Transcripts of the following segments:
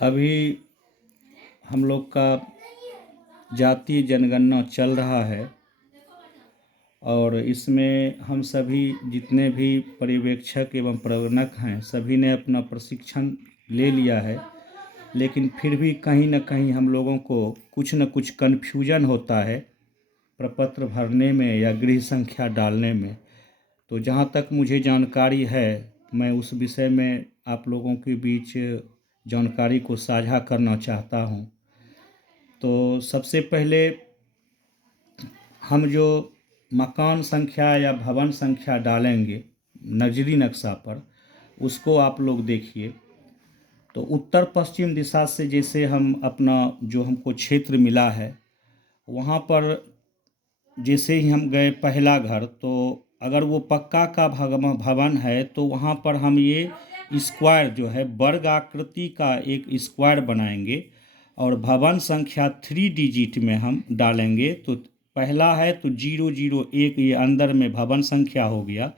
अभी हम लोग का जातीय जनगणना चल रहा है और इसमें हम सभी जितने भी पर्यवेक्षक एवं प्रगणक हैं सभी ने अपना प्रशिक्षण ले लिया है, लेकिन फिर भी कहीं न कहीं हम लोगों को कुछ न कुछ कन्फ्यूजन होता है प्रपत्र भरने में या गृह संख्या डालने में। तो जहाँ तक मुझे जानकारी है मैं उस विषय में आप लोगों के बीच जानकारी को साझा करना चाहता हूँ। तो सबसे पहले हम जो मकान संख्या या भवन संख्या डालेंगे नजरी नक्शा पर, उसको आप लोग देखिए। तो उत्तर पश्चिम दिशा से जैसे हम अपना जो हमको क्षेत्र मिला है वहाँ पर जैसे ही हम गए पहला घर, तो अगर वो पक्का का भवन है तो वहाँ पर हम ये स्क्वायर जो है वर्ग आकृति का एक स्क्वायर बनाएंगे और भवन संख्या 3 डिजिट में हम डालेंगे। तो पहला है तो 001 ये अंदर में भवन संख्या हो गया।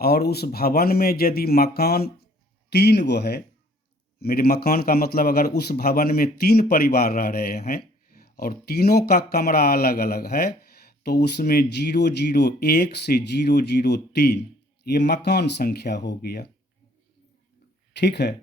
और उस भवन में यदि मकान 3 गो है, मेरे मकान का मतलब अगर उस भवन में 3 परिवार रह रहे हैं और तीनों का कमरा अलग अलग है तो उसमें 001 से 003 ये मकान संख्या हो गया। ठीक है।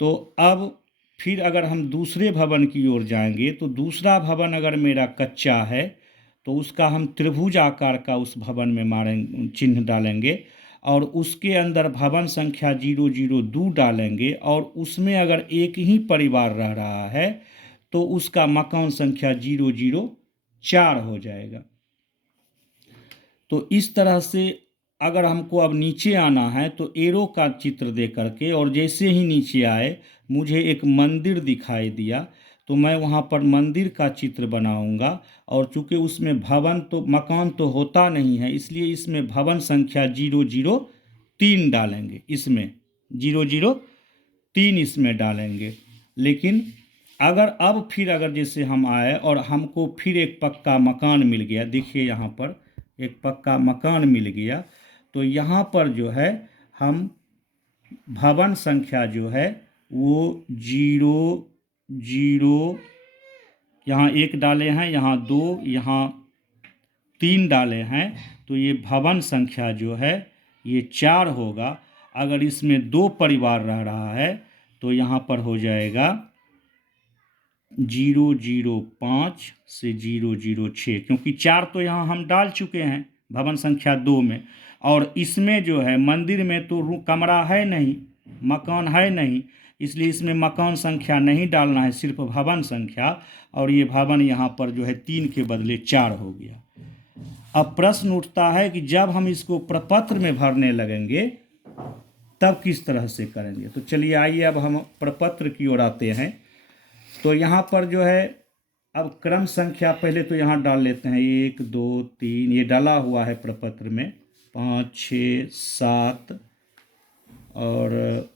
तो अब फिर अगर हम दूसरे भवन की ओर जाएंगे तो दूसरा भवन अगर मेरा कच्चा है तो उसका हम त्रिभुज आकार का उस भवन में मारेंगे, चिन्ह डालेंगे और उसके अंदर भवन संख्या 002 डालेंगे और उसमें अगर एक ही परिवार रह रहा है तो उसका मकान संख्या 004 हो जाएगा। तो इस तरह से अगर हमको अब नीचे आना है तो एरो का चित्र दे करके, और जैसे ही नीचे आए मुझे एक मंदिर दिखाई दिया तो मैं वहाँ पर मंदिर का चित्र बनाऊंगा। और चूंकि उसमें भवन तो मकान तो होता नहीं है इसलिए इसमें भवन संख्या 003 डालेंगे, इसमें 003 इसमें डालेंगे। लेकिन अगर अब फिर अगर जैसे हम आए और हमको फिर एक पक्का मकान मिल गया, देखिए यहाँ पर एक पक्का मकान मिल गया, तो यहाँ पर जो है हम भवन संख्या जो है वो 0 यहाँ 1 डाले हैं, यहाँ 2, यहाँ 3 डाले हैं, तो ये भवन संख्या जो है ये 4 होगा। अगर इसमें 2 परिवार रह रहा है तो यहाँ पर हो जाएगा 005 से 006, क्योंकि 4 तो यहाँ हम डाल चुके हैं भवन संख्या 2 में। और इसमें जो है मंदिर में तो कमरा है नहीं, मकान है नहीं, इसलिए इसमें मकान संख्या नहीं डालना है, सिर्फ भवन संख्या। और ये भवन यहाँ पर जो है 3 के बदले 4 हो गया। अब प्रश्न उठता है कि जब हम इसको प्रपत्र में भरने लगेंगे तब किस तरह से करेंगे। तो चलिए आइए अब हम प्रपत्र की ओर आते हैं। तो यहाँ पर जो है अब क्रम संख्या पहले तो यहाँ डाल लेते हैं 1 2 3, ये डाला हुआ है प्रपत्र में 5 6 7 और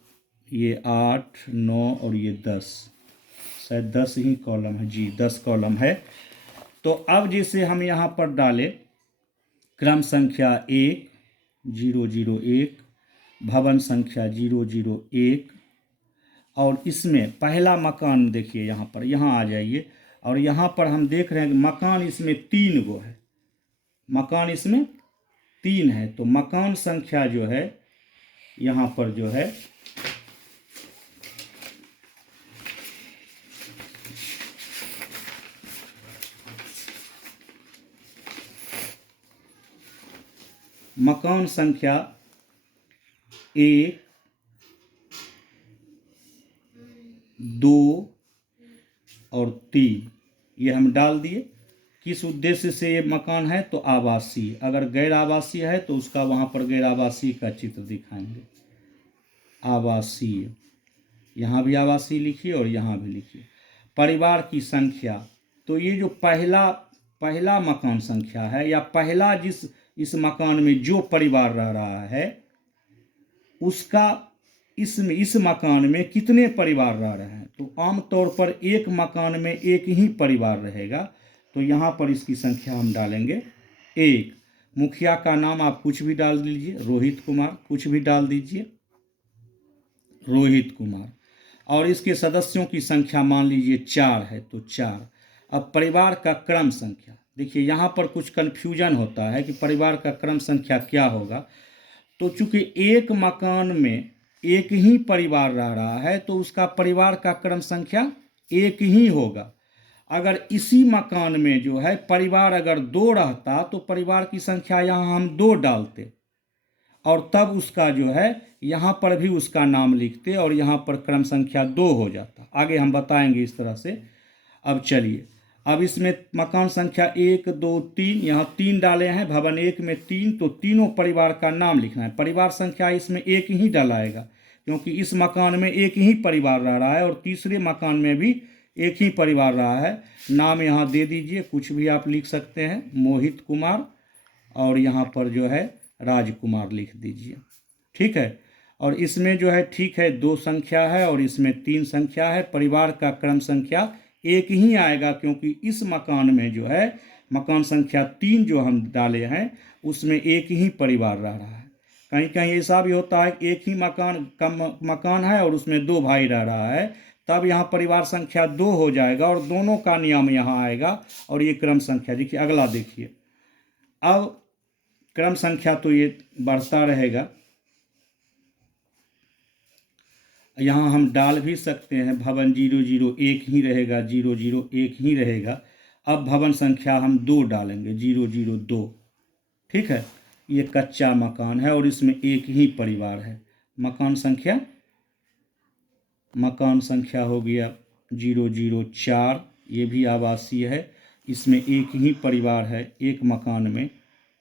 ये 8 9 और ये 10, शायद 10 ही कॉलम है जी, 10 कॉलम है। तो अब जैसे हम यहाँ पर डालें क्रम संख्या 1 001, भवन संख्या 001, और इसमें पहला मकान देखिए यहाँ पर, यहाँ आ जाइए और यहाँ पर हम देख रहे हैं कि मकान इसमें 3 गो है, मकान इसमें 3 है। तो मकान संख्या जो है यहाँ पर जो है मकान संख्या 1 2 और 3 ये हम डाल दिए। किस उद्देश्य से ये मकान है तो आवासीय, अगर गैर आवासीय है तो उसका वहाँ पर गैर आवासीय का चित्र दिखाएंगे। आवासीय, यहाँ भी आवासीय लिखिए और यहाँ भी लिखिए। परिवार की संख्या, तो ये जो पहला मकान संख्या है या पहला जिस इस मकान में जो परिवार रह रहा है उसका इस मकान में कितने परिवार रह रहे हैं। तो आमतौर पर एक मकान में एक ही परिवार रहेगा, तो यहाँ पर इसकी संख्या हम डालेंगे 1। मुखिया का नाम आप कुछ भी डाल दीजिए, रोहित कुमार कुछ भी डाल दीजिए, रोहित कुमार। और इसके सदस्यों की संख्या मान लीजिए 4 है तो 4। अब परिवार का क्रम संख्या, देखिए यहाँ पर कुछ कन्फ्यूजन होता है कि परिवार का क्रम संख्या क्या होगा। तो चूंकि एक मकान में एक ही परिवार रह रहा है तो उसका परिवार का क्रम संख्या एक ही होगा। अगर इसी मकान में जो है परिवार अगर 2 रहता तो परिवार की संख्या यहाँ हम 2 डालते और तब उसका जो है यहाँ पर भी उसका नाम लिखते और यहाँ पर क्रम संख्या 2 हो जाता। आगे हम बताएंगे इस तरह से। अब चलिए, अब इसमें मकान संख्या 1 2 3, यहाँ 3 डाले हैं, भवन 1 में 3, तो तीनों परिवार का नाम लिखना है। परिवार संख्या इसमें एक ही डलाएगा क्योंकि इस मकान में एक ही परिवार रह रहा है और तीसरे मकान में भी एक ही परिवार रहा है। नाम यहाँ दे दीजिए, कुछ भी आप लिख सकते हैं, मोहित कुमार, और यहाँ पर जो है राजकुमार लिख दीजिए। ठीक है। और इसमें जो है ठीक है 2 संख्या है और इसमें 3 संख्या है। परिवार का क्रम संख्या एक ही आएगा क्योंकि इस मकान में जो है मकान संख्या 3 जो हम डाले हैं उसमें एक ही परिवार रह रहा है। कहीं कहीं ऐसा भी होता है कि एक ही मकान है और उसमें 2 भाई रह रहा है, तब यहाँ परिवार संख्या 2 हो जाएगा और दोनों का नियम यहाँ आएगा और ये क्रम संख्या। देखिए अगला देखिए, अब क्रम संख्या तो ये बढ़ता रहेगा। यहाँ हम डाल भी सकते हैं भवन 00 एक ही रहेगा, 00 एक ही रहेगा। अब भवन संख्या हम 2 डालेंगे, 002। ठीक है। ये कच्चा मकान है और इसमें एक ही परिवार है। मकान संख्या हो गया 004, ये भी आवासीय है, इसमें एक ही परिवार है एक मकान में,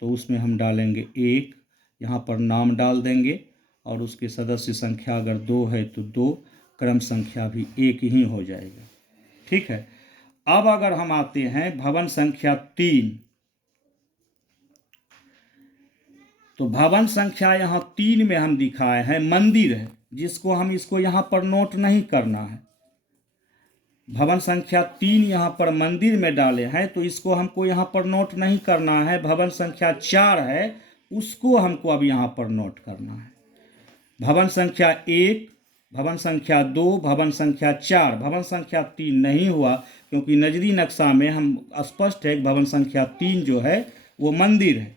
तो उसमें हम डालेंगे 1। यहाँ पर नाम डाल देंगे और उसके सदस्य संख्या अगर 2 है तो 2, क्रम संख्या भी एक ही हो जाएगा। ठीक है। अब अगर हम आते हैं भवन संख्या 3, तो भवन संख्या यहाँ 3 में हम दिखाए हैं मंदिर है, जिसको हम इसको यहाँ पर नोट नहीं करना है। भवन संख्या 3 यहाँ पर मंदिर में डाले हैं तो इसको हमको यहाँ पर नोट नहीं करना है। भवन संख्या 4 है, उसको हमको अब यहाँ पर नोट करना है। भवन संख्या 1, भवन संख्या 2, भवन संख्या 4, भवन संख्या 3 नहीं हुआ क्योंकि नजरी नक्शा में हम स्पष्ट है कि भवन संख्या 3 जो है वो मंदिर है।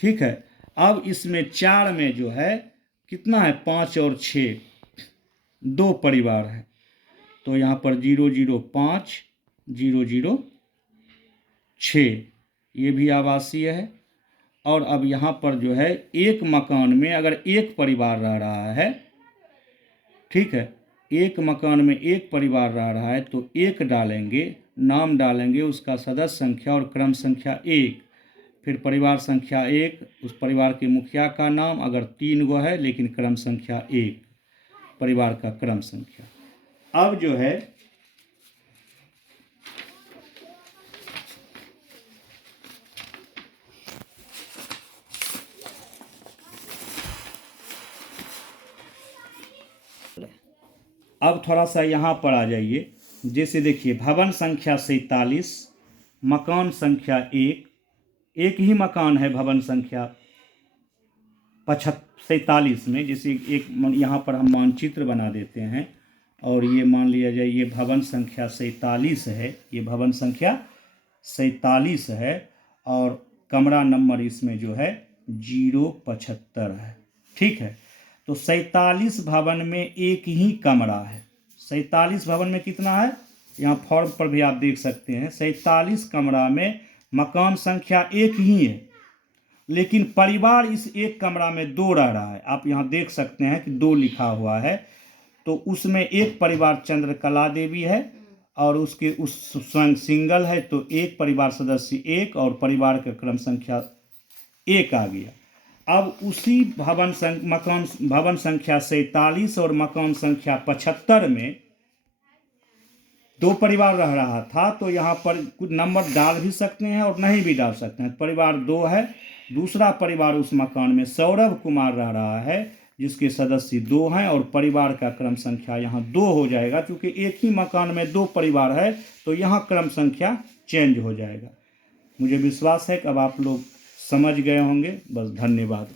ठीक है। अब इसमें 4 में जो है कितना है, 5 और 6, 2 परिवार है, तो यहाँ पर 005, 006, ये भी आवासीय है। और अब यहाँ पर जो है एक मकान में अगर एक परिवार रह रहा है, ठीक है, एक मकान में एक परिवार रह रहा है तो 1 डालेंगे, नाम डालेंगे, उसका सदस्य संख्या और क्रम संख्या 1, फिर परिवार संख्या 1, उस परिवार के मुखिया का नाम, अगर 3 गो है लेकिन क्रम संख्या 1, परिवार का क्रम संख्या। अब जो है अब थोड़ा सा यहाँ पर आ जाइए। जैसे देखिए भवन संख्या 47, मकान संख्या 1, एक ही मकान है भवन संख्या 47 में। जैसे एक यहाँ पर हम मानचित्र बना देते हैं और ये मान लिया जाए ये भवन संख्या 47 है, ये भवन संख्या 47 है और कमरा नंबर इसमें जो है 075 है। ठीक है। तो 47 भवन में एक ही कमरा है। 47 भवन में कितना है, यहाँ फॉर्म पर भी आप देख सकते हैं, 47 कमरा में मकान संख्या 1 ही है लेकिन परिवार इस एक कमरा में 2 रह रहा है। आप यहाँ देख सकते हैं कि 2 लिखा हुआ है, तो उसमें एक परिवार चंद्रकला देवी है और उसके उस स्वयं सिंगल है, तो एक परिवार सदस्य 1 और परिवार का क्रम संख्या 1 आ गया। अब उसी भवन संख्या 47 और मकान संख्या 75 में 2 परिवार रह रहा था, तो यहाँ पर कुछ नंबर डाल भी सकते हैं और नहीं भी डाल सकते हैं। परिवार 2 है, दूसरा परिवार उस मकान में सौरभ कुमार रह रहा है जिसके सदस्य 2 हैं और परिवार का क्रम संख्या यहाँ 2 हो जाएगा। क्योंकि एक ही मकान में 2 परिवार है तो यहाँ क्रम संख्या चेंज हो जाएगा। मुझे विश्वास है कि अब आप लोग समझ गए होंगे। बस धन्यवाद।